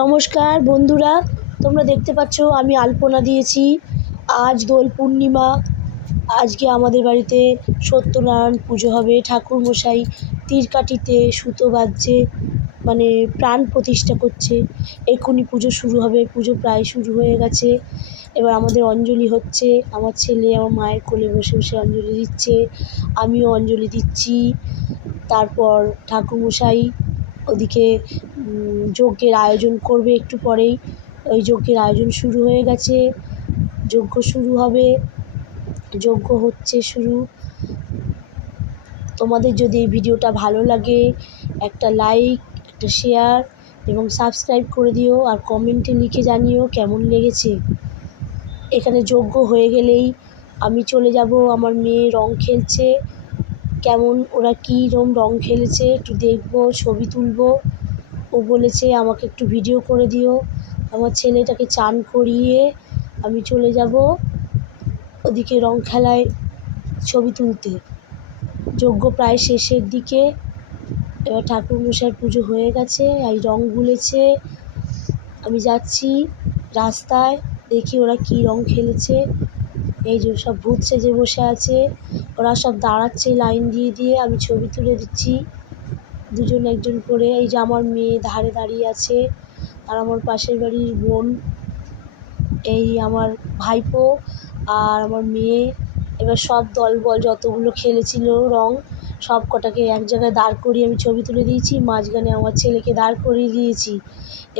নমস্কার বন্ধুরা, তোমরা দেখতে পাচ্ছ আমি আলপনা দিয়েছি। আজ দোল পূর্ণিমা। আজকে আমাদের বাড়িতে সত্যনারায়ণ পুজো হবে। ঠাকুরমশাই তীরকাঠিতে সুতো বাঁধছে, মানে প্রাণ প্রতিষ্ঠা করছে। এক্ষুনি পুজো শুরু হবে। পুজো প্রায় শুরু হয়ে গেছে। এবার আমাদের অঞ্জলি হচ্ছে। আমার ছেলে আমার মায়ের কোলে বসে বসে অঞ্জলি দিচ্ছে, আমিও অঞ্জলি দিচ্ছি। তারপর ঠাকুরমশাই ওদিকে যজ্ঞের আয়োজন করবে একটু পরেই। ওই যজ্ঞের আয়োজন শুরু হয়ে গেছে, যজ্ঞ শুরু হবে, যজ্ঞ হচ্ছে শুরু। তোমাদের যদি এই ভিডিওটা ভালো লাগে একটা লাইক, একটা শেয়ার এবং সাবস্ক্রাইব করে দিও, আর কমেন্টে লিখে জানিও কেমন লেগেছে। এখানে যজ্ঞ হয়ে গেলেই আমি চলে যাব। আমার মেয়ে রং খেলছে, কেমন ওরা কীরকম রং খেলেছে একটু দেখবো, ছবি তুলবো। ও বলেছে আমাকে একটু ভিডিও করে দিও। আমার ছেলেটাকে চান করিয়ে আমি চলে যাব ওদিকে রং খেলায় ছবি তুলতে। যজ্ঞ প্রায় শেষের দিকে। এবার ঠাকুরমশাইয়ের পুজো হয়ে গেছে, এই রং গুলেছে। আমি যাচ্ছি রাস্তায়, দেখি ওরা কী রং খেলেছে। এই যে সব ভূত সেজে বসে আছে, ওরা সব দাঁড়াচ্ছে লাইন দিয়ে দিয়ে। আমি ছবি তুলে দিচ্ছি দুজন একজন করে। এই যে আমার মেয়ে ধারে দাঁড়িয়ে আছে, আর আমার পাশের বাড়ির বোন, এই আমার ভাইপো আর আমার মেয়ে। এবার সব দলবল যতগুলো খেলেছিল রং সব কটাকে এক জায়গায় দাঁড় করিয়ে আমি ছবি তুলে দিয়েছি। মাঝখানে আমার ছেলেকে দাঁড় করিয়ে দিয়েছি।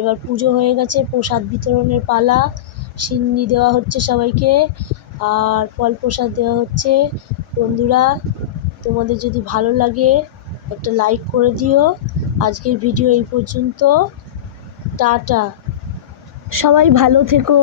এবার পুজো হয়ে গেছে, প্রসাদ বিতরণের পালা। সিন্নি দেওয়া হচ্ছে সবাইকে, আর ফল প্রসাদ দেওয়া হচ্ছে। বন্ধুরা, তোমাদের যদি ভালো লাগে একটা লাইক করে দিও। আজকের ভিডিও এই পর্যন্ত। টাটা, সবাই ভালো থেকো।